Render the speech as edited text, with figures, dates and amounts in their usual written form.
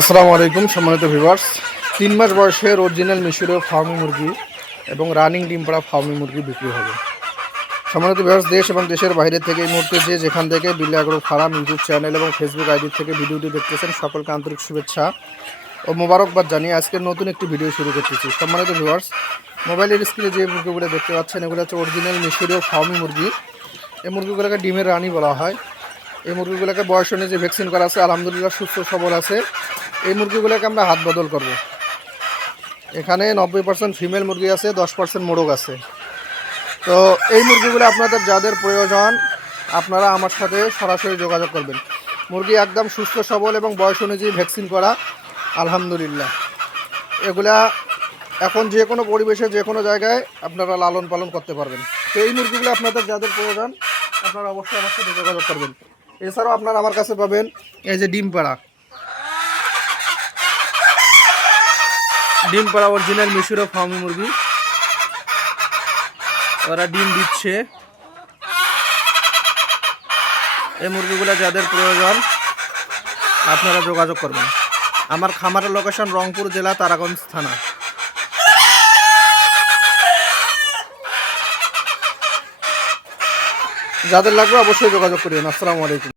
আসসালামু আলাইকুম সম্মানিত ভিউয়ার্স। 3 মাস বয়সের অরিজিনাল মিশরীয় ফার্মি মুরগি এবং রানিং ডিম পাড়া ফার্মি মুরগি বিক্রি হবে। সম্মানিত ভিউয়ার্স, দেশ এবং দেশের বাইরে থেকে এই মুহূর্তে যেখান থেকে বিল্লা এগ্রো ফার্ম ইউটিউব চ্যানেল এবং ফেসবুক আইডি থেকে ভিডিওটি দেখতেছেন, সকলকে আন্তরিক শুভেচ্ছা ও মোবারকবাদ জানিয়ে আজকের নতুন একটি ভিডিও শুরু করতেছি। সম্মানিত ভিউয়ার্স, মোবাইলের স্ক্রিনে যে মুরগিগুলো দেখতে পাচ্ছেন, এগুলো হচ্ছে অরিজিনাল মিশরীয় ফার্মি মুরগি। এই মুরগিগুলোকে ডিমের রানী বলা হয়। এই মুরগিগুলোকে বয়স অনুযায়ী ভ্যাকসিন করা আছে, আলহামদুলিল্লাহ সুস্থ সবল আছে। এই মুরগিগুলোকে আমরা হাত বদল করব। এখানে 90% ফিমেল মুরগি আছে, 10% মোরগ আছে। তো এই মুরগিগুলো আপনাদের যাদের প্রয়োজন, আপনারা আমার সাথে সরাসরি যোগাযোগ করবেন। মুরগি একদম সুস্থ সবল এবং বয়স অনুযায়ী ভ্যাকসিন করা, আলহামদুলিল্লাহ। এগুলা এখন যে কোনো পরিবেশে যে কোনো জায়গায় আপনারা লালন পালন করতে পারবেন। তো এই মুরগিগুলো আপনাদের যাদের প্রয়োজন, আপনারা অবশ্যই আমার সাথে যোগাযোগ করবেন। এছাড়াও আপনারা আমার কাছে পাবেন এই যে ডিম পাড়া অরিজিনাল মিশরীয় ফার্মি মুরগি। ওরা ডিম দিচ্ছে। এই মুরগিগুলো যাদের প্রয়োজন আপনারা যোগাযোগ করবেন। আমার খামারের লোকেশন রংপুর জেলা, তারাগঞ্জ থানা। যাদের লাগবে অবশ্যই যোগাযোগ করিবেন। আসসালামু আলাইকুম।